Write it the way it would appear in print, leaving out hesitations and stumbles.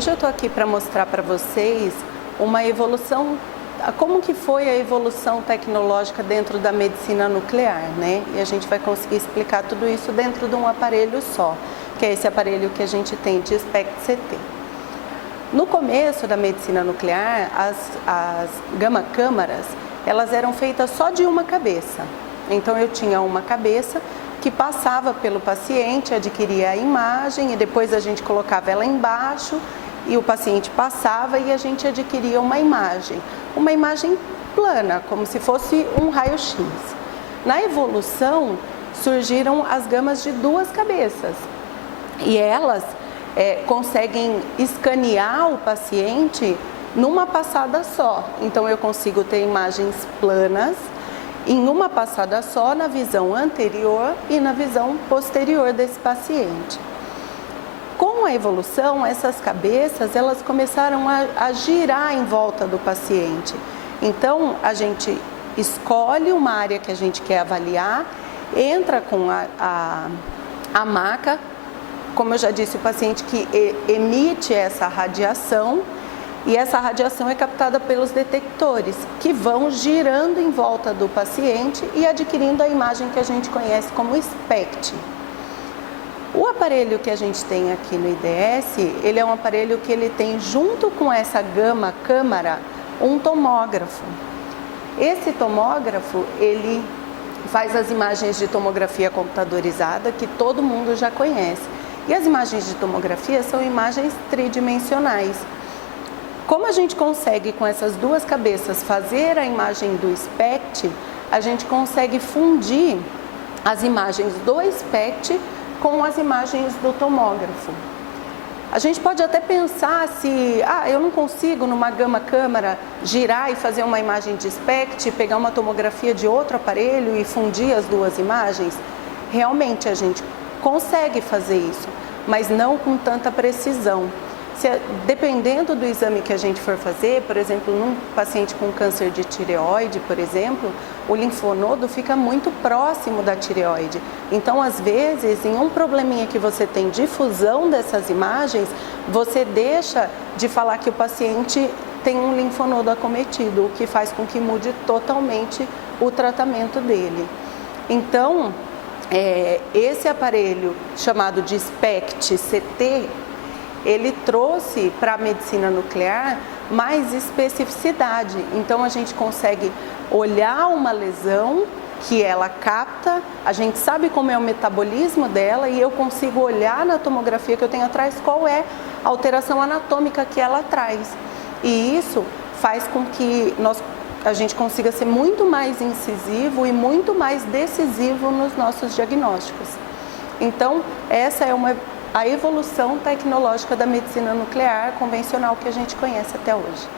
Hoje eu estou aqui para mostrar para vocês uma evolução, como que foi a evolução tecnológica dentro da medicina nuclear, né? E a gente vai conseguir explicar tudo isso dentro de um aparelho só, que é esse aparelho que a gente tem de SPECT-CT. No começo da medicina nuclear, as gama-câmaras, elas eram feitas só de uma cabeça. Então eu tinha uma cabeça que passava pelo paciente, adquiria a imagem e depois a gente colocava ela embaixo e o paciente passava e a gente adquiria uma imagem plana, como se fosse um raio-x. Na evolução surgiram as gamas de duas cabeças e elas conseguem escanear o paciente numa passada só. Então eu consigo ter imagens planas em uma passada só, na visão anterior e na visão posterior desse paciente. Com a evolução, essas cabeças elas começaram a girar em volta do paciente. Então a gente escolhe uma área que a gente quer avaliar, entra com a maca, como eu já disse, o paciente que emite essa radiação, e essa radiação é captada pelos detectores, que vão girando em volta do paciente e adquirindo a imagem que a gente conhece como SPECT. O aparelho que a gente tem aqui no IDS, ele é um aparelho que ele tem junto com essa gama-câmara um tomógrafo. Esse tomógrafo, ele faz as imagens de tomografia computadorizada que todo mundo já conhece. E as imagens de tomografia são imagens tridimensionais. Como a gente consegue com essas duas cabeças fazer a imagem do SPECT, a gente consegue fundir as imagens do SPECT com as imagens do tomógrafo. A gente pode até pensar se, eu não consigo numa gama-câmara girar e fazer uma imagem de SPECT, pegar uma tomografia de outro aparelho e fundir as duas imagens. Realmente a gente consegue fazer isso, mas não com tanta precisão. Dependendo do exame que a gente for fazer, por exemplo, num paciente com câncer de tireoide, por exemplo, o linfonodo fica muito próximo da tireoide. Então, às vezes, em um probleminha que você tem de fusão dessas imagens, você deixa de falar que o paciente tem um linfonodo acometido, o que faz com que mude totalmente o tratamento dele. Então, esse aparelho chamado de SPECT-CT, ele trouxe para a medicina nuclear mais especificidade. Então a gente consegue olhar uma lesão que ela capta, a gente sabe como é o metabolismo dela e eu consigo olhar na tomografia que eu tenho atrás qual é a alteração anatômica que ela traz. E isso faz com que a gente consiga ser muito mais incisivo e muito mais decisivo nos nossos diagnósticos. Então, essa é a evolução tecnológica da medicina nuclear convencional que a gente conhece até hoje.